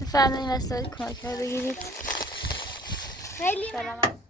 بفرمایید وسایل کمک ها بگیرید. خیلی سلامت.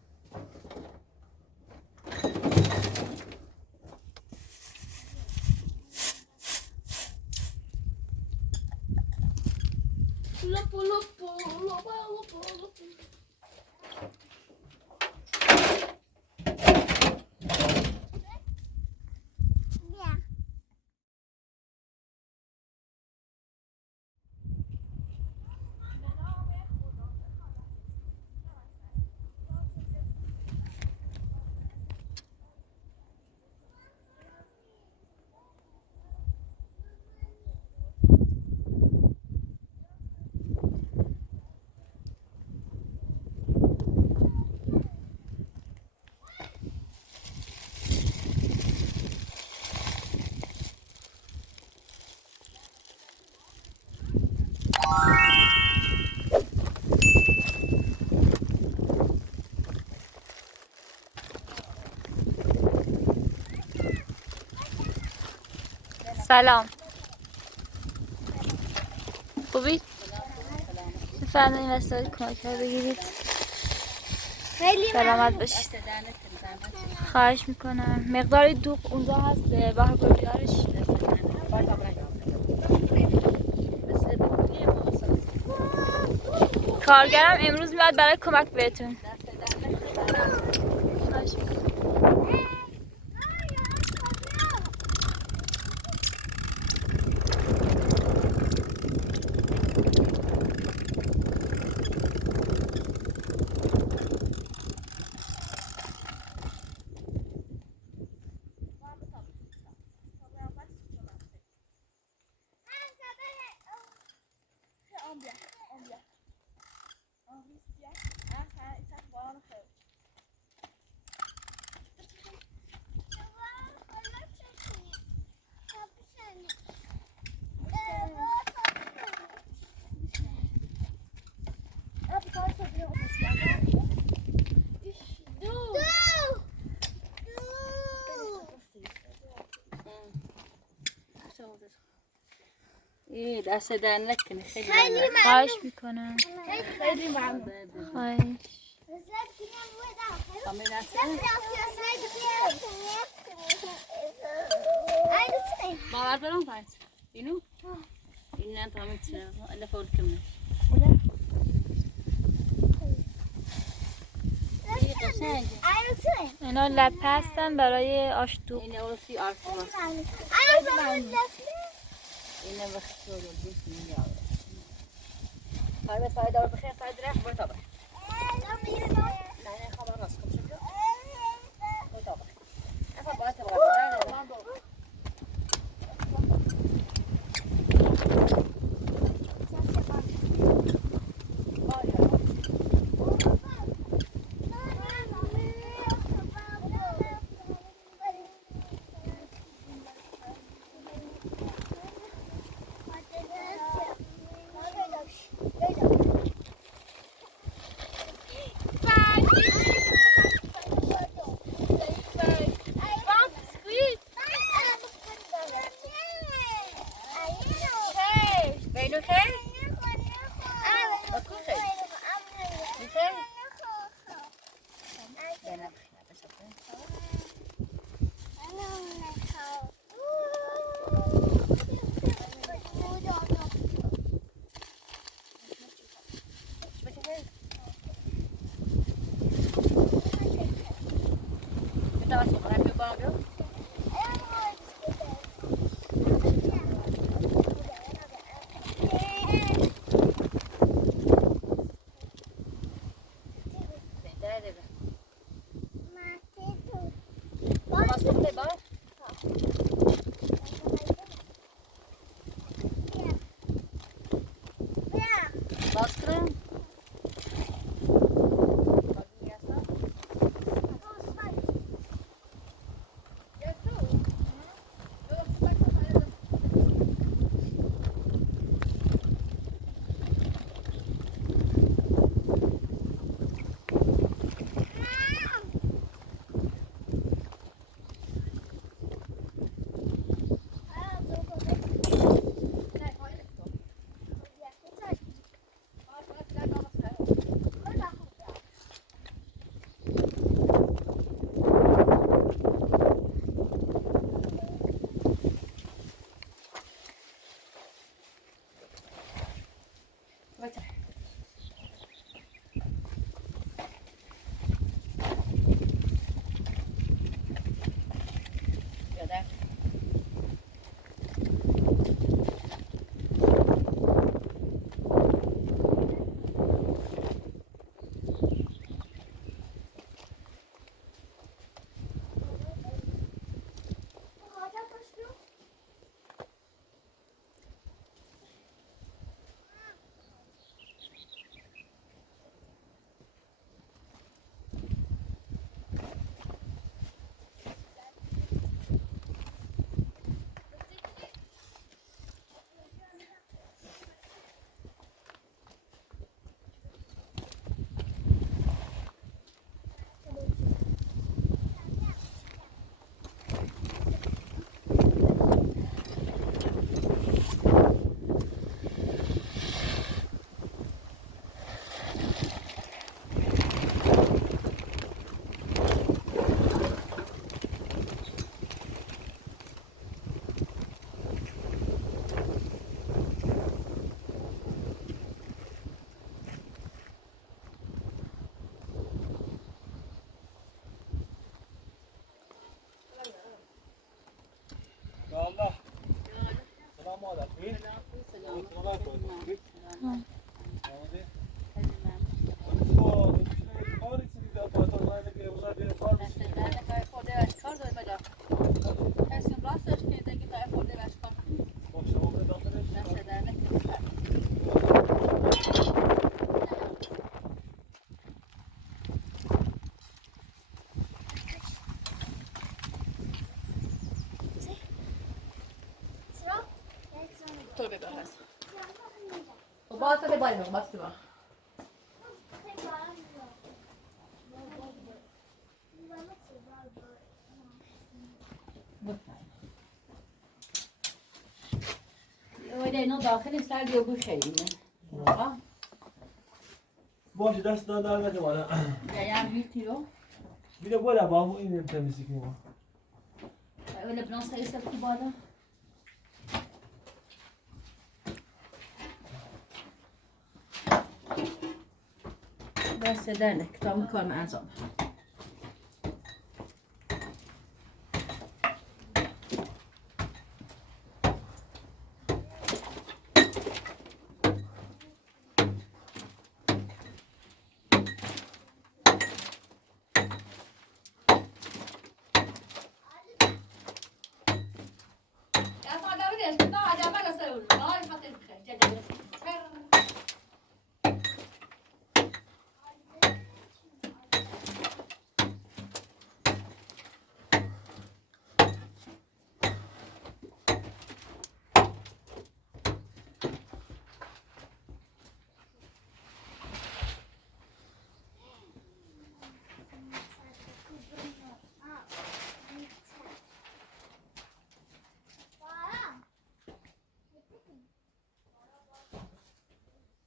سلام. خوبی؟ بفرمایید وسایل کمک ها بگیرید. خیلی سلامت باشید. خواهش میکنم. مقداری دوغ اونجا هست بهار بیارش. کارگرم امروز میاد برای کمک بهتون. خواهش میکنم. دست در نکنی. خیلی خواهش میکنم. خیلی ممنون. خواهش. باور برام پس اینو این نه تا میتونه الا فول کمه اینا لپه هستن برای آش دوغ. این اولسی آرتوا این وقت شروع دوست میاد کار ساید دور بخیر ساید رفت برو تا بخیر نه خبر راست کن شو برو تا بخیر افا باید تا بخیر Bak. Kadar. Allah. Selam aleyküm. Dur bir bakar. O bazı bir bayram bastı bak. Öyle ne dahil ister diyor bu şeyini. Ha? Boş dasta darbe bana. Yani bitiyor. Bir de böyle bak bu inin temizlik mi var? Öyle bir nasıl ister ki bana. Ben sedernek. Tam kalma en son.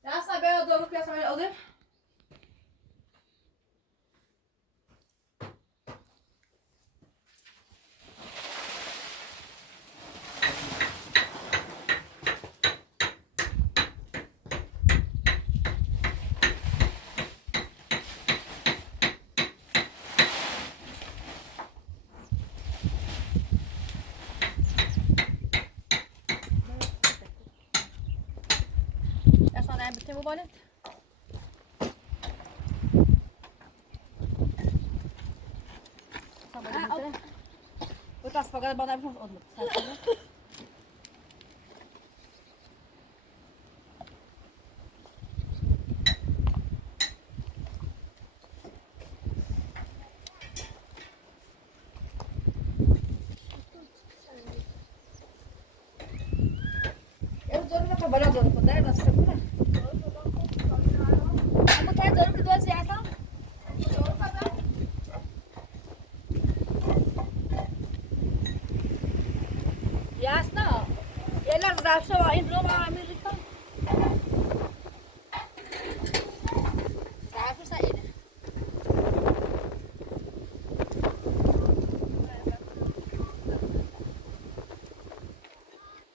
Jasna, ben doğru kıyasam öyle olur. Jasna, ben bitti bu balet. Bu tas fakat bana bir olmadı. Eu zor na trabalhar zor com dela, você sabe né? Como tá zor que duas vezes, tá? Zor para Jasna. Ela zawsze ma Indroma Amerika. Zawsze sa ile.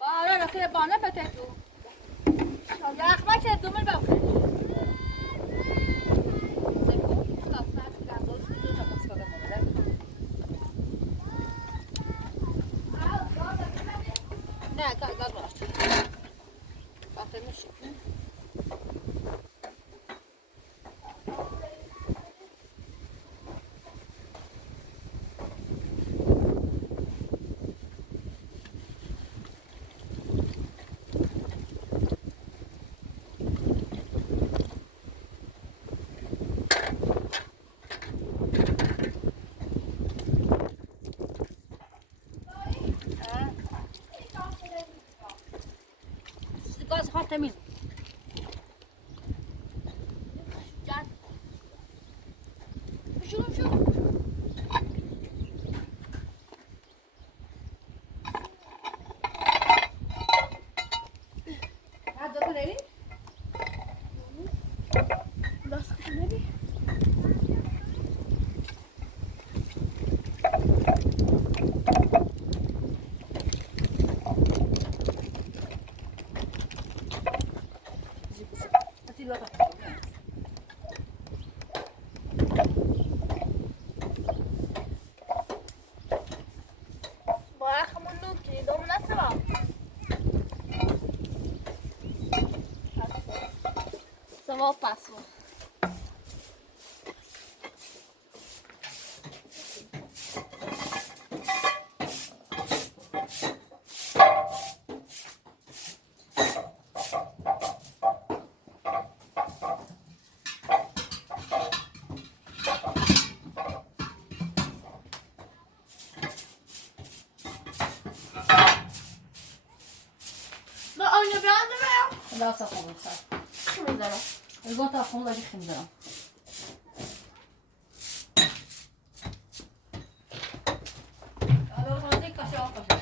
Bana nasıl bana petek. Ya akma şey dumur bak. تمیز Só passo. لا تقوم صح القطع تقوم لا تخمدها هذا الرازي كشاف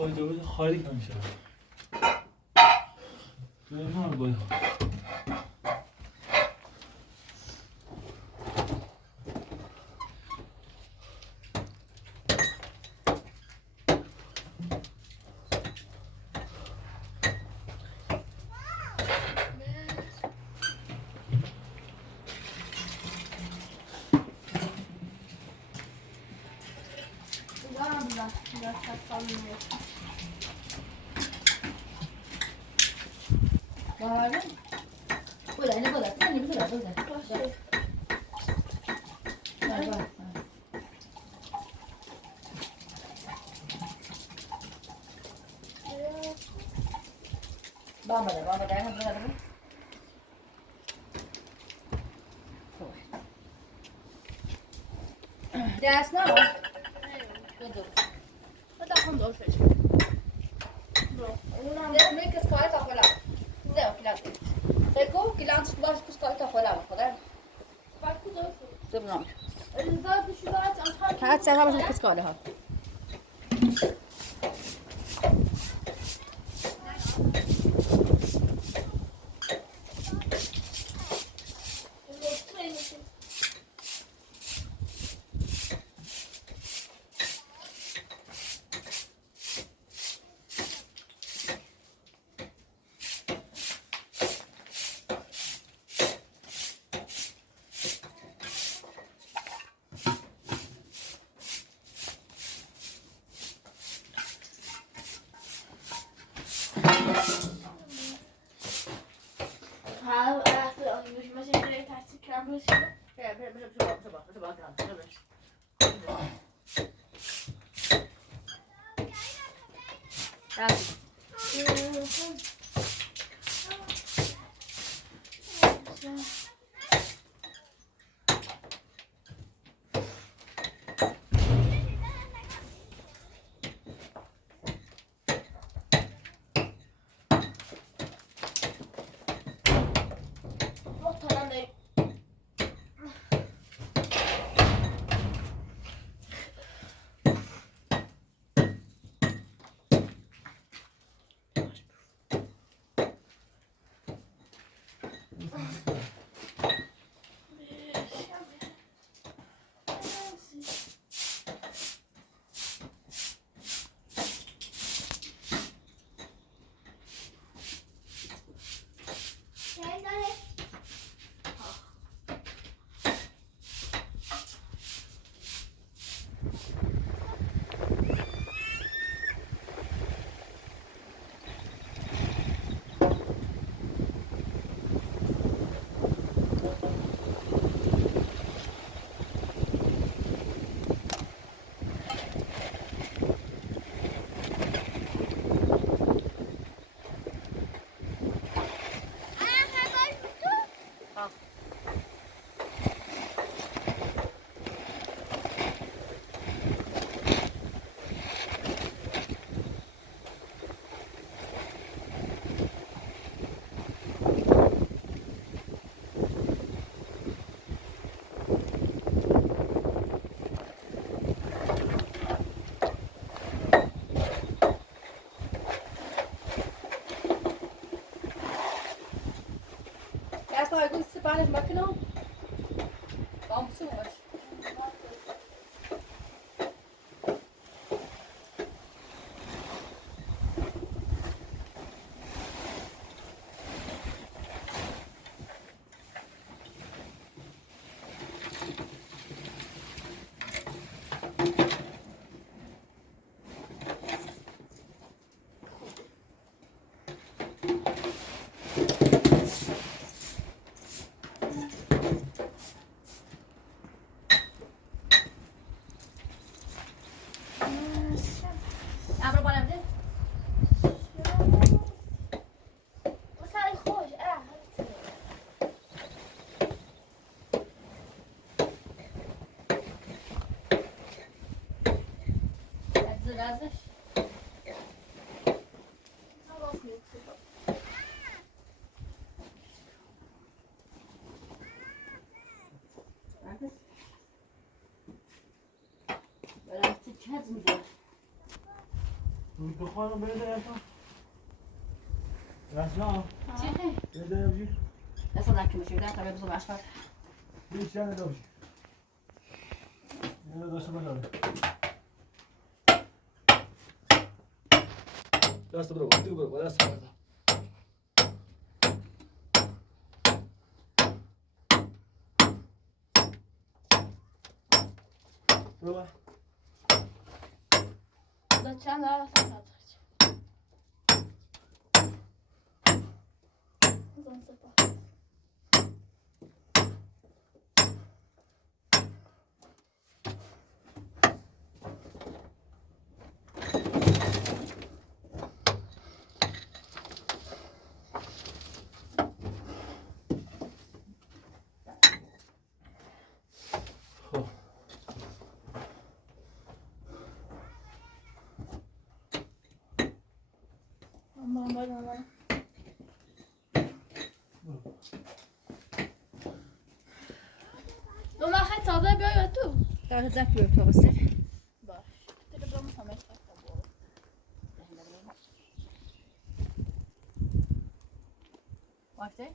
باید دوباره خالی میشه. نه باید. Var. Böyle ne kadar? Sen ne kadar? Böyle. Var. Bamba da, hemen böyle. Ders ne var? Dur. Vou dar com dois, gente. Ders nu که سکایت آخولا. زه کلاس. سکو کلاس باش که سکایت آخولا خدا. Vai com dois. زبنام. Eles vão precisar de um Kaç sene var که سکاله ها. Erstmal gut zu Bahn ist mitgenommen. Warum zu euch? Aber bei dem Was soll ich hoch? Razes? Böyle çıkacağız mı? بخوانم بده اصلا رسنا Çekil. بده بجی Nasıl rakım şey? Ben tabii bizim başka. بیش جنه داشت یه داشته باشه دست برو برو دست برو برو Zaten daha fazla. Aman bana. دو ماه تازه بیا یا تو؟ Daha zak bir otobüsler. باش. دیگه برام تماس کنم. Vakti?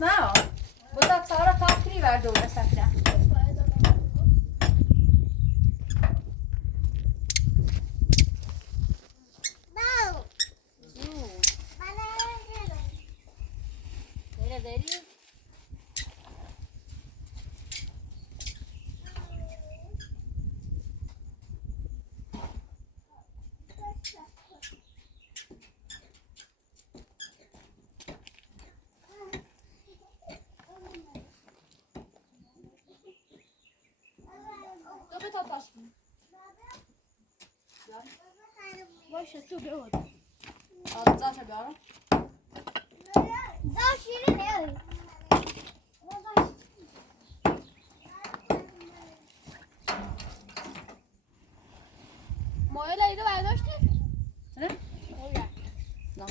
نه بودم سارا تاکری ورده و سکرم Nereye vereyim? باشه تو بیاد. Zaten بیارم. شیرین نه مایه لیده برداشتی؟ نه؟ نه.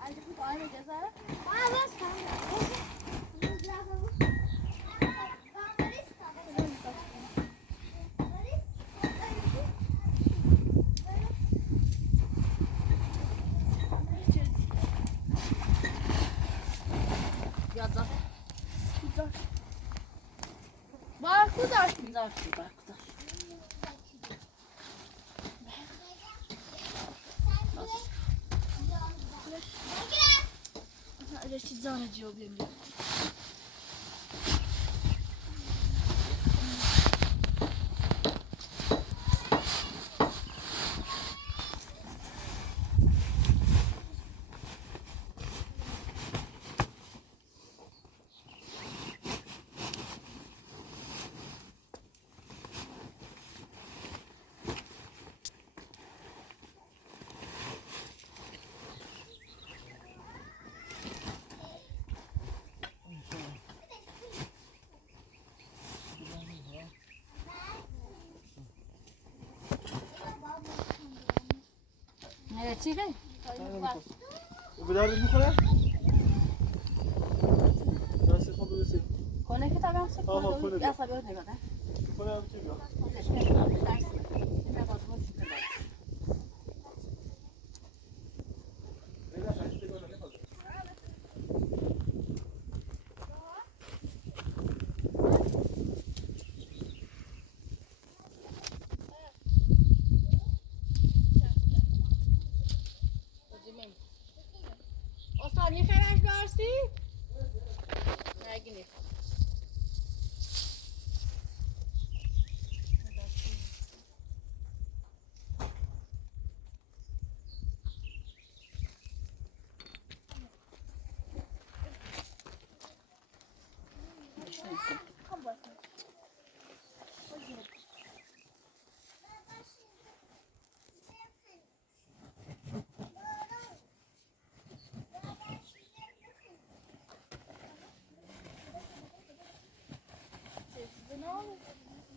Anne bu aynı ceza. بس بیاد زد برکو داشت میذاشتی برکو داشت رشتی زانه جیو بیمیم نه چی که؟ به درد میخوره؟ دستی خود برسید کنه که طبعا سکر آها، کنه کنه یا سبیاد نگاه نه کنه هم چی بیا استاد یه خیرش برسی؟ نگی نیست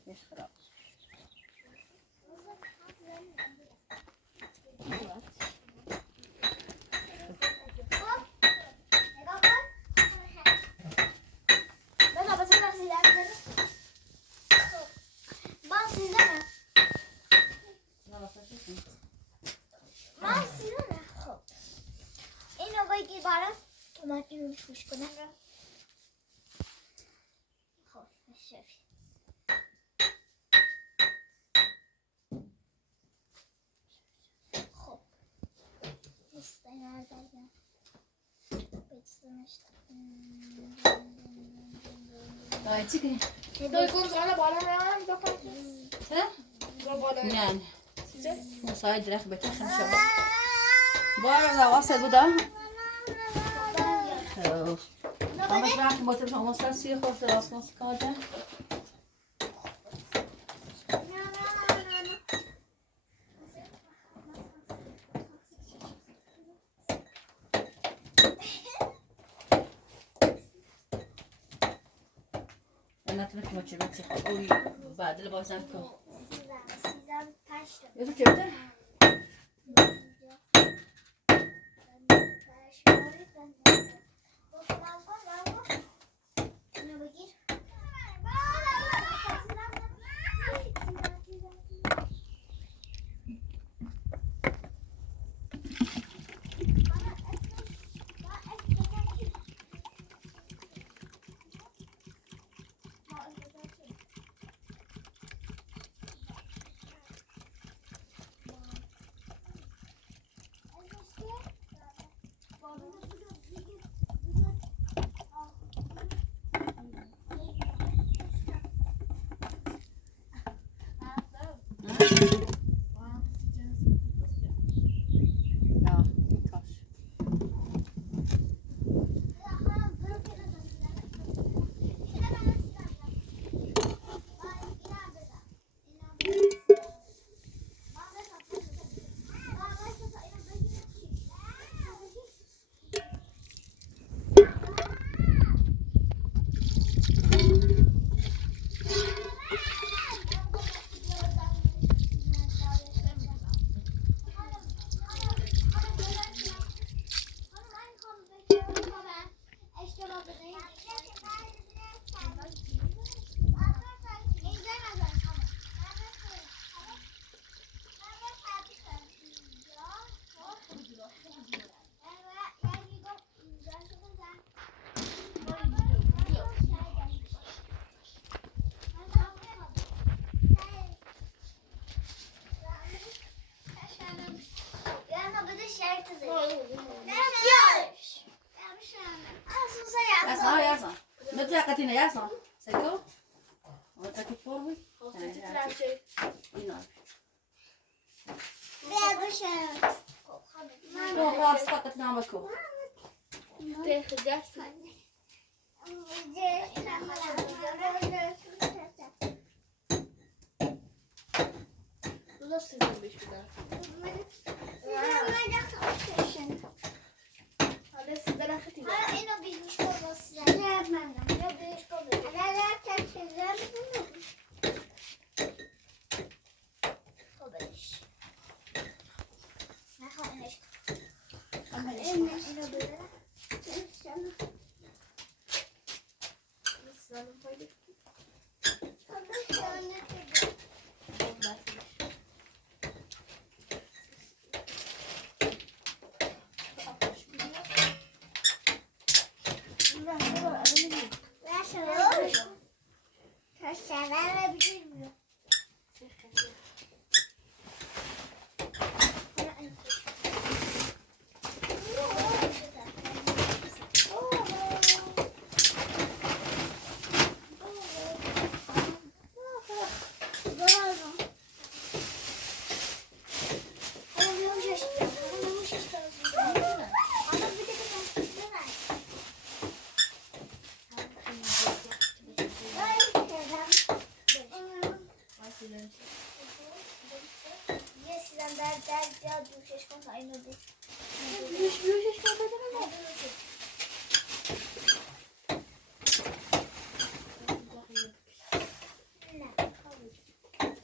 مش خراب فوش کنم خب شفی خب استنادم دای چی کنی؟ دو کنم بالا میام دو کنم نه مساعد درخت بکشم شما بارم دا واسه بودم همش وقت باید شما سرسی خوش راست مسکاجه نتونم که چه اوی بعد لباسم کن یه تو چه Yasan. Mete a Katina Yasan. Secou? Vou tá aqui por mim. بیا بشه Tô gosto da Katina Maco. اینو بیش کن واسه من یا بیش کن خبرش نخواهنش اینو بده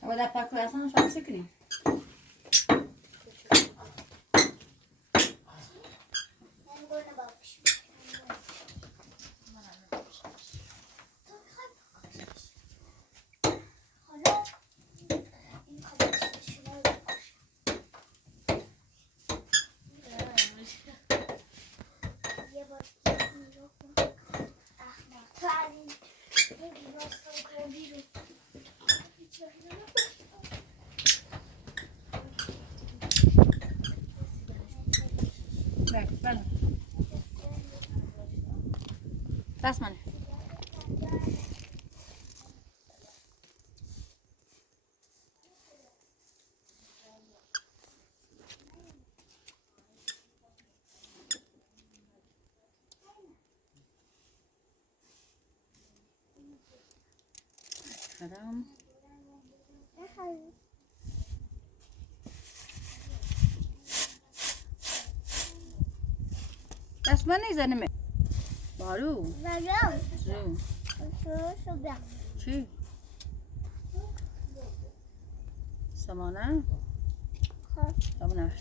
Vou dar para coração, não vai ser crime. بله دست منه سلام دست من نیزنمه بارو بگم چی؟ شو چی؟ سمانه؟ سمانه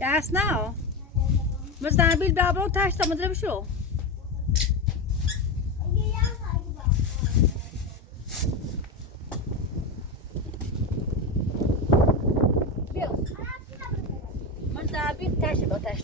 Yes, now. Maar staan bij de blauw thuis, dan moet er even zo. Maar staan bij thuis, blauw thuis.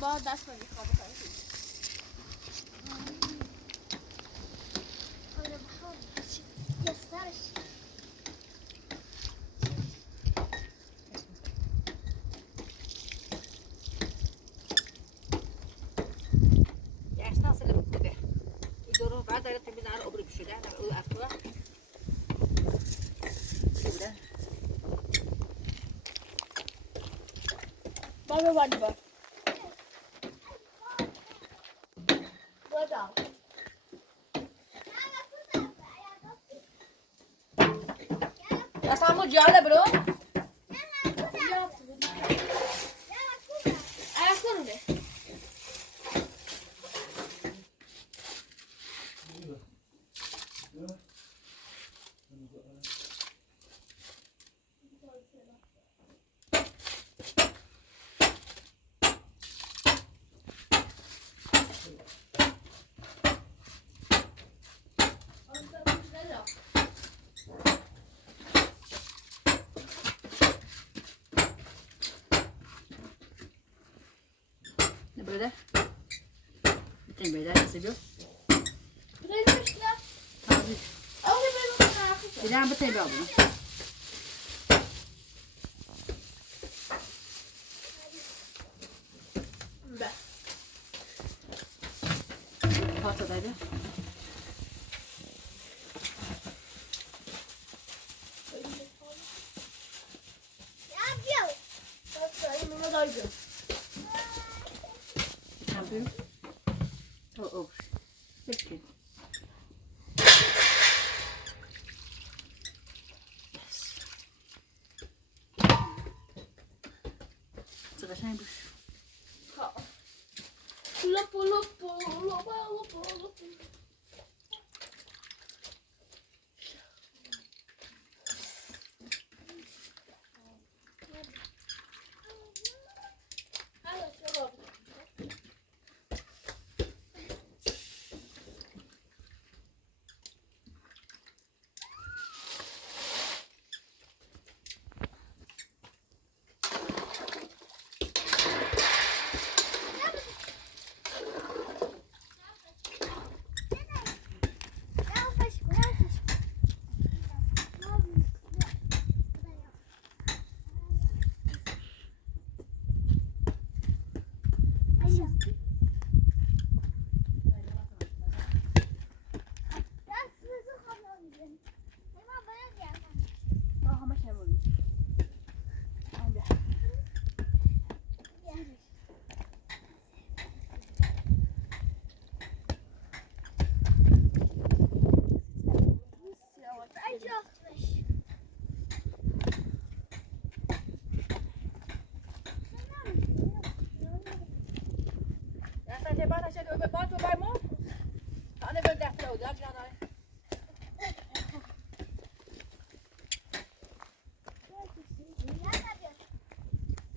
با دست میخوام بابا بابا بودم. اصلا مو جاله برو برده بتیم بیدار سیجو دیدم بتیم بیابون پاتا داده Oh, peki. Sıraşaymış. Lupu lupu lupu lupu lupu.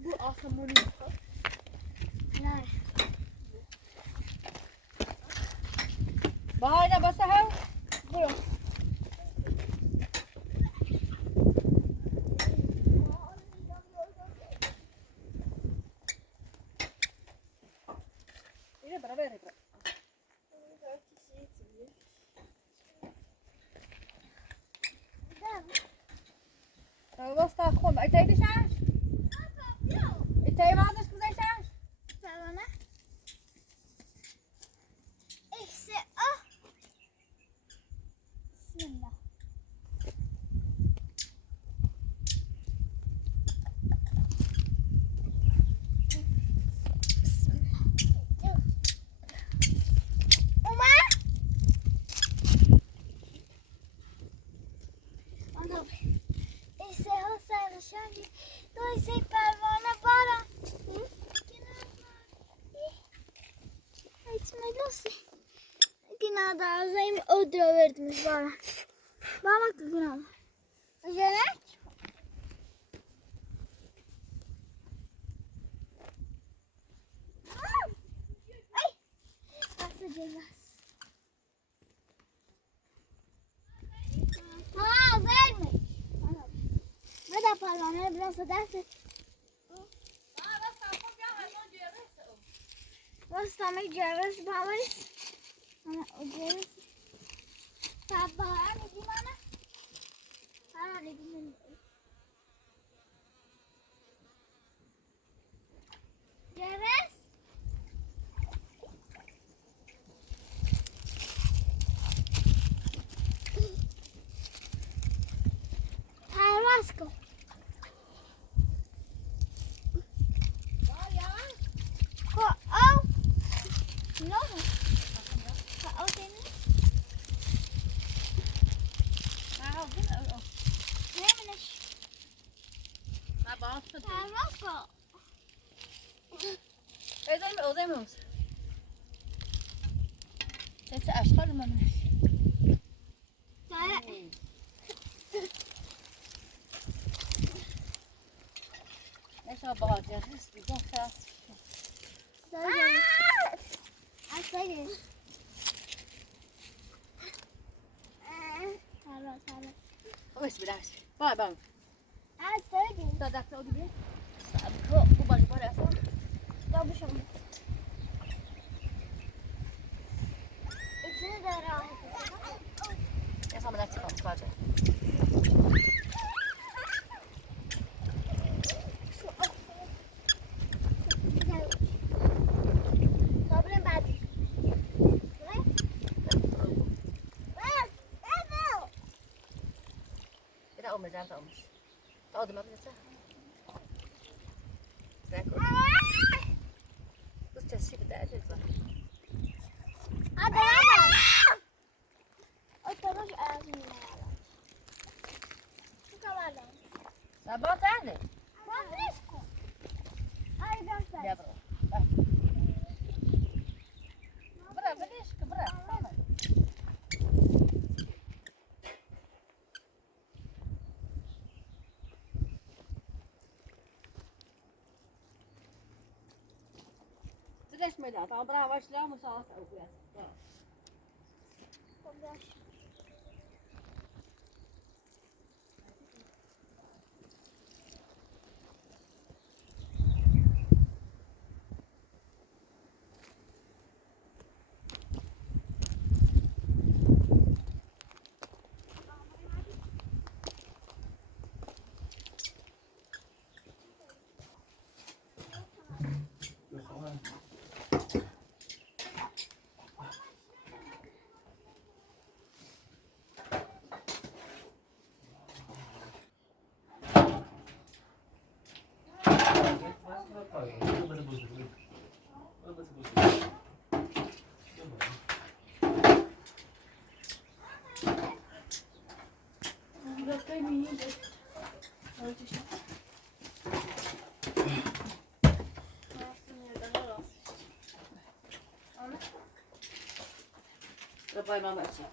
Bu asamoni میخواد. نه. با اینا بسه هم برو. اینه برا بره برا واسه خون ایتای دیشش ایتای واسش گذاشتش Tamam. İşte ah. Bismillah. Umar. Ana. İşte Hasan şimdi doysa pervane bara. Açmalısı. Günahda azayım ödüyor verdiniz bana. Bana bak günah. Üzerine. Ay. Nasıl cezası? Ha vermiş. Hadi parmağını biraz ödersin. Bastame ceviz balis. Ana o ceviz. Tabağı ne gimana? Ha ne gimana? Ceviz. Carrasco. Marokko. Ödemiyoruz. Neyse aşkalım onu. Neyse bağıracağız. İsteyeceğim. Aferin. Tamam, tamam. Bas biraz. Bağır bağır. Aferin. Dadakta o gibi. Bu başı var ya. Yapışım. İçini de rahat et. Ya sana da çıkalım. Bağıracağız. Problem badly. Bir daha olmayacağım da olmuş. Aldım ben bize. Sen koy. Kız çeşit gibi de var. Hadi hadi. Oturmuş ağzını. Bu kadar da. Sabah nerede? Fresco. Ay göster. Ya bırak. Bak. Bırak, bırak. Tamam. Zleśmy da, tam brała ślamu, co ostał kwiat. Dawaj mama ci.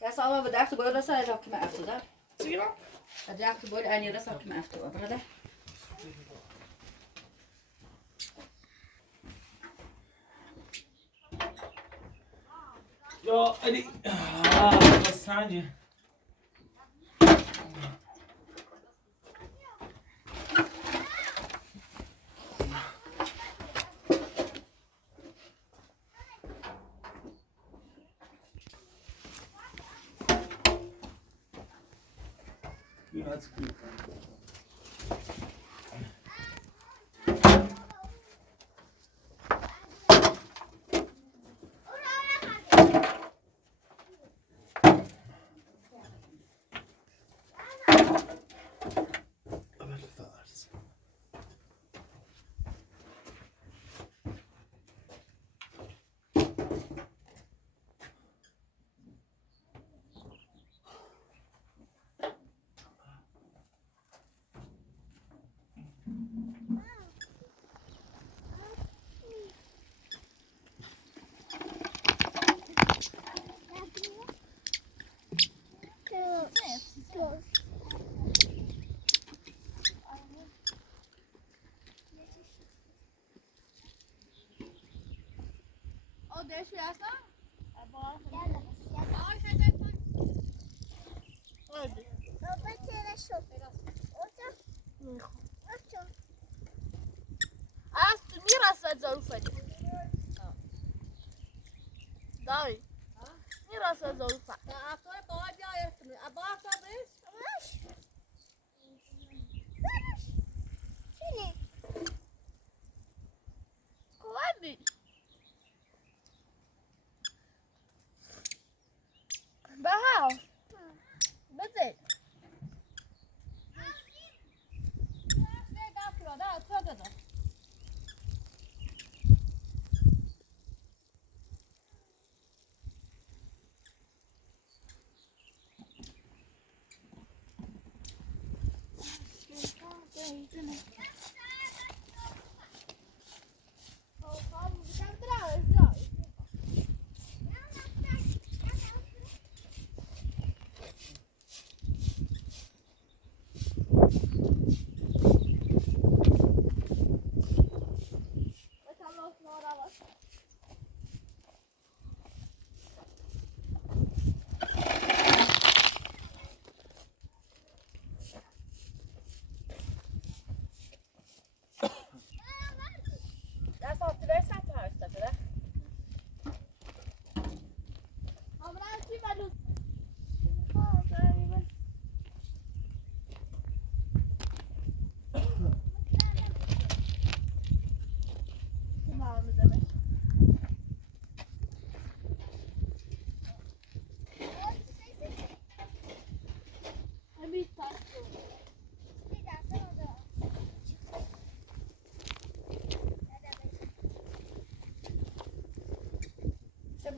Ja zal maar bedacht worden, dat zij ook me achter dat. Zie je dat? Dat dacht worden en je dat ook me achter, brother. Ja, Ali. Wat staan je? Ja, het is goed. O deixa essa? Azt mi rasa zarufet? Dai. Mi rasa zarufa? After boy ya yaptım. Abart alış. Kolay Bahar. Bitte. Ne yapıyor da? Tövbe de.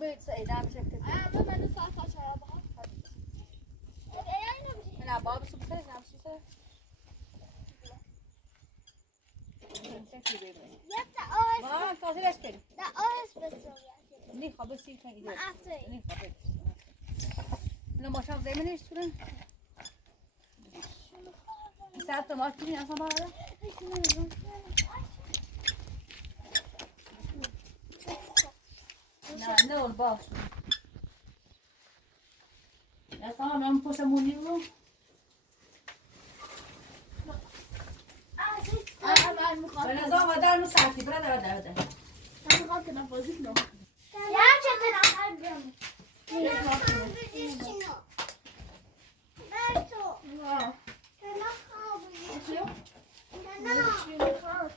بيت سعيد عم شكت اما من ساعه شاي بابا يعني نمشي انا بابا شو بسوي عم شو بسوي يتا اوس ما تاجي ليش كده دا اوس بس ني خبصي كان يدور عفري ني خبص انا ما شاف زي ما ليش تقولن ساعات ما تجيني اصلا هذا لا الباص يا طبعا عم بوسموني له انا زعما دار مساعتي برا هذا يا جتنا حرام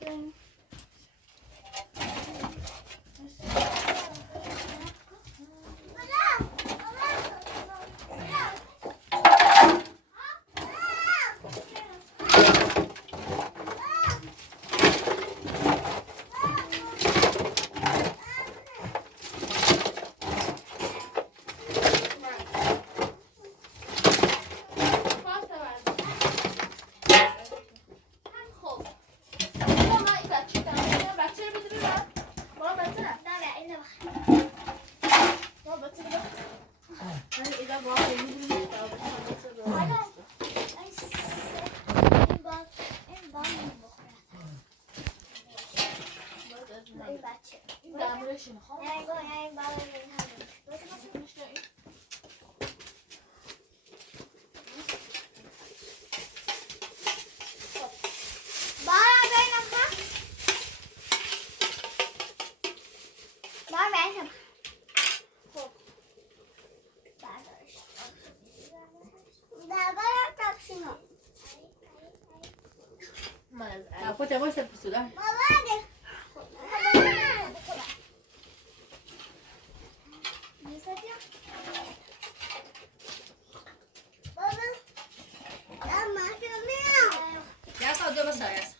كنت ابغى اسال في السودان يا صدق بس يا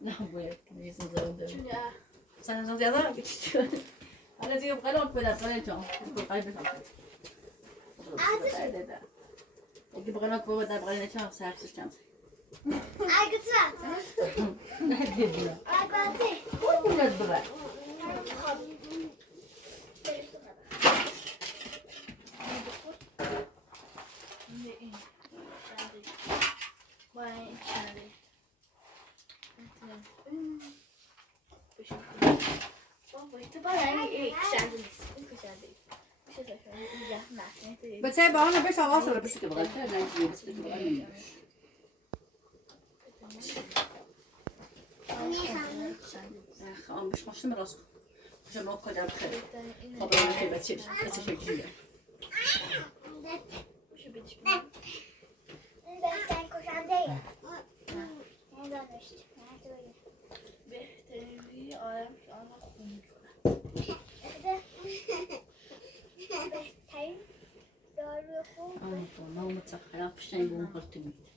لا ابويا يسوي زود سنة زيادة أنا زي بقالهم بدأ قليلهم قليل بس يجي بقالهم بدأ بقالين شام ساعة الشمس نحب جدا ولا تبغى بس هي بقى أنا بس أواصل بس تبغى لا بس تبغى مش مش من راسك عشان ما أقعد على الخير طبعا أنا بس شيء جديد والله متسخرة في شيء مو مرتبط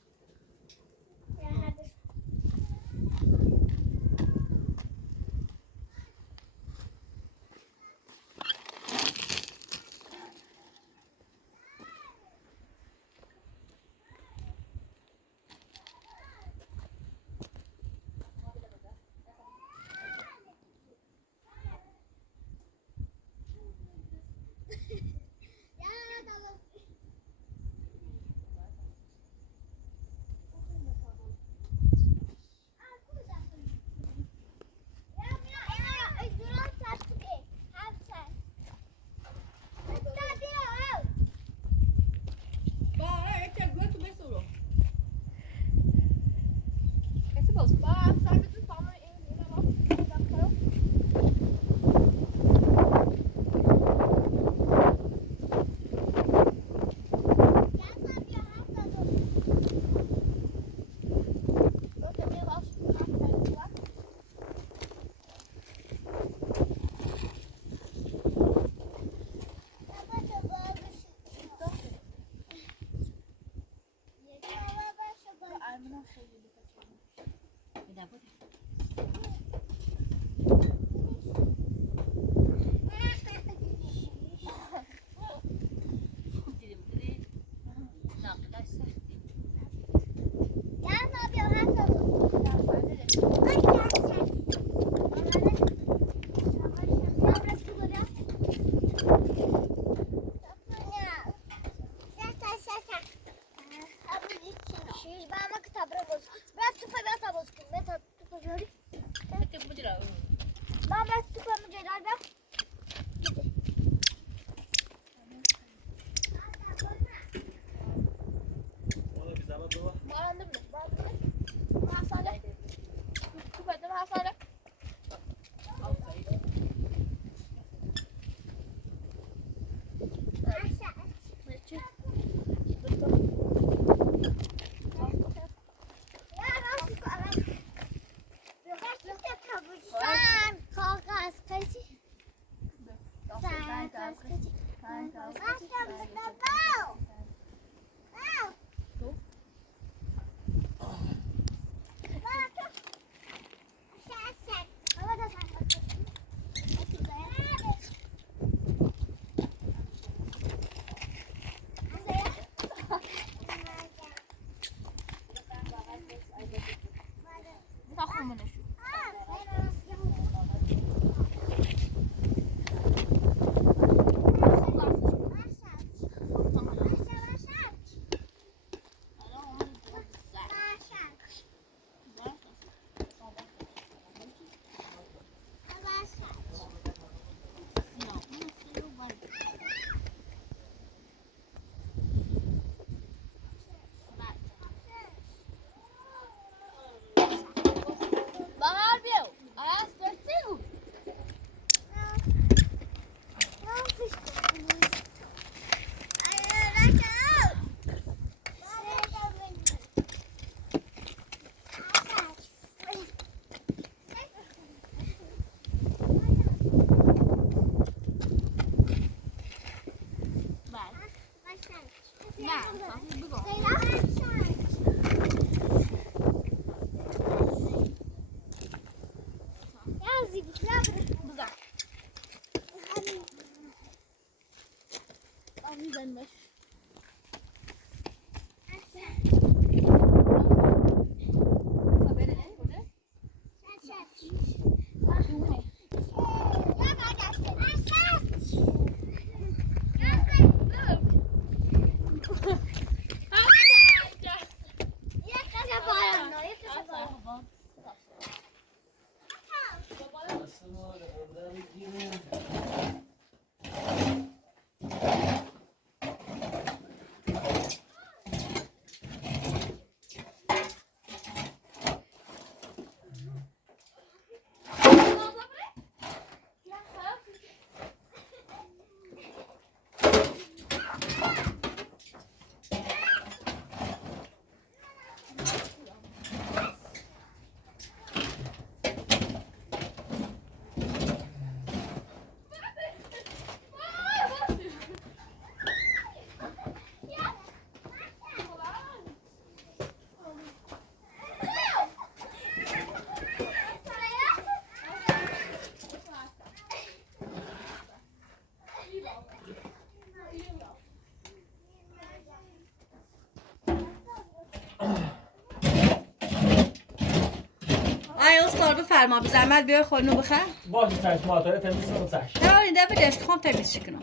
بفرما به زحمت بیار خودنو بخیر باشه چشم مادر تمیز کنم چشم نه اینده بدش خون تمیز کنم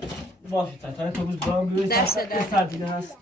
باشه چشم تو روز برام بیاری دست دیگه هست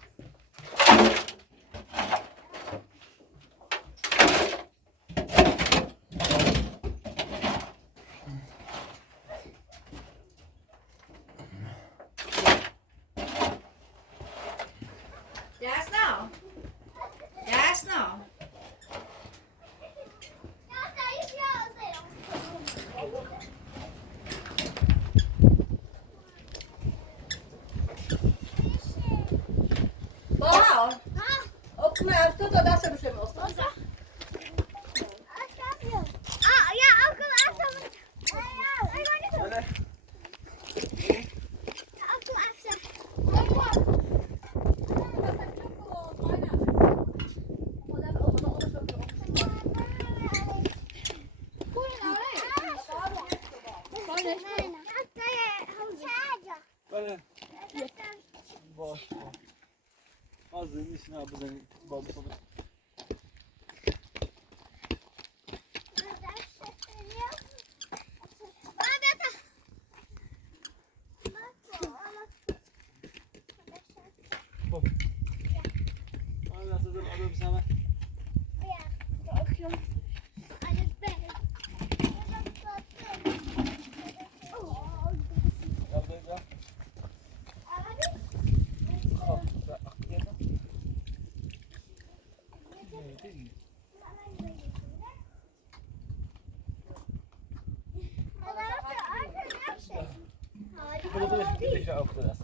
بدش افتاد است.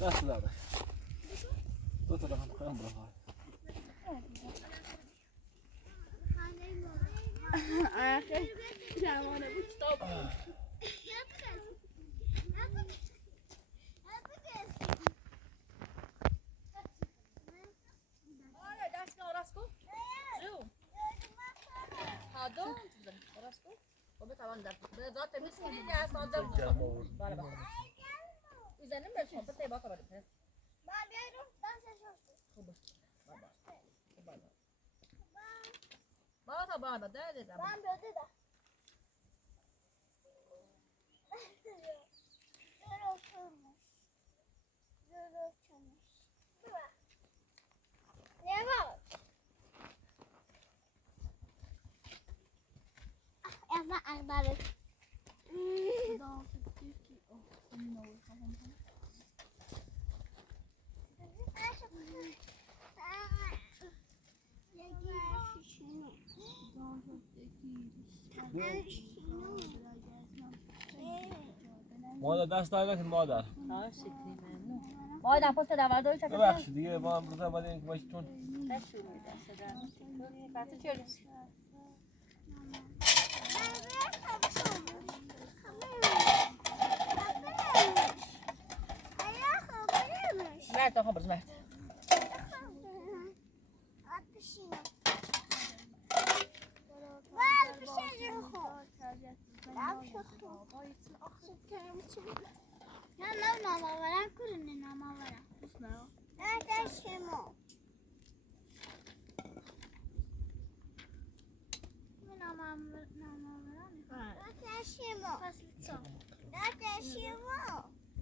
دست داده. دو تا هم خواهم برای. زمانه بود stop. مادر دست داری نکن مادر. مادر پشت دورداری چه ببخشید دیگه ما امروز اومدیم که باشید چون مرد تا خبرز مرد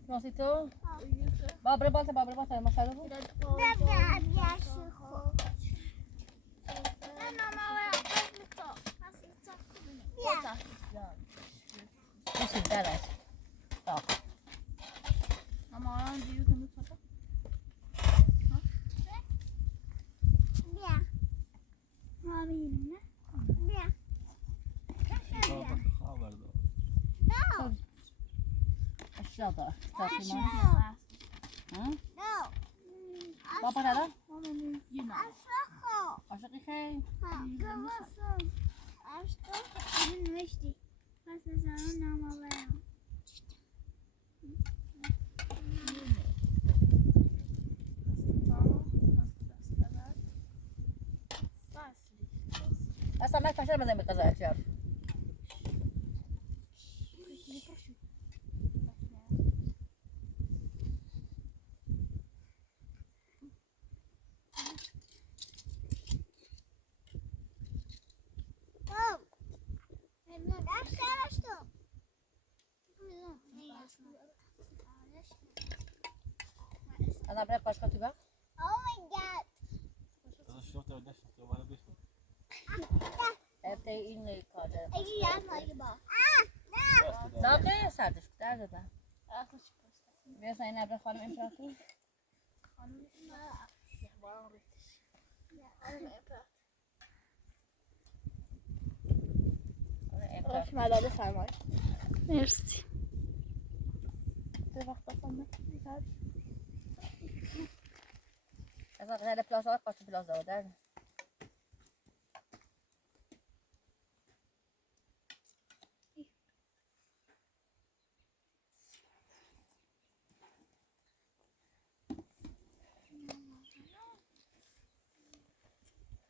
Rosito? Babra bota ma sai dopo? Sì, dai. Top. Mamma, dico che mi fa. Aşağıda. Aşağıda. Ha? Baba nerede? Yine. Aşağı ki. Essa mais fácil mas é muito casar, Tiago. Ana bırak başka tübe. Oh my god. Evde inle kaldı. Ege yazma gibi. Zaten sardı şu derdi ben. Ve sayın Ebru Hanım imparator. مداد سرمایه مرسی به وقت اصلا از آقای پلاس ها کاش پلاس داده درد.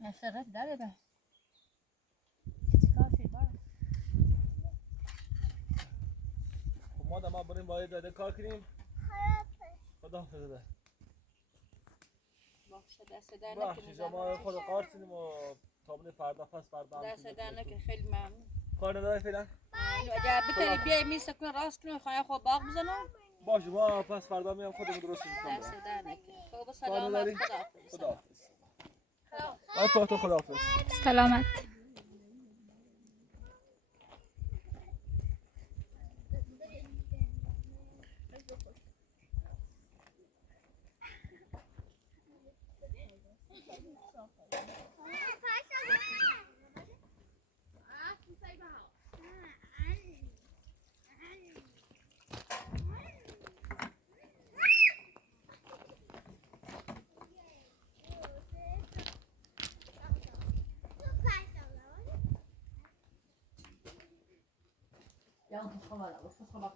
نشرت داره به کافی بار ما ما بریم باید داده کار کنیم خدا حافظ باشه دست در بخشی شما خود قارتیم و تابون فردا پس فردا هم دست می‌تونی در بری تو. نکن، خیلی ممنون. کار نداری فعلا؟ اگر بتونی بیای میز کنی راست کنی خواهی خوب باغ بزنم. باشه ما پس فردا میام خودمون درست میکنم. دست در نکن. خوب کار سلامت. نداری؟ خداحافظ. خداحافظ. تو خداحافظ. سلامت. Ja, und ich komme mal, was kann man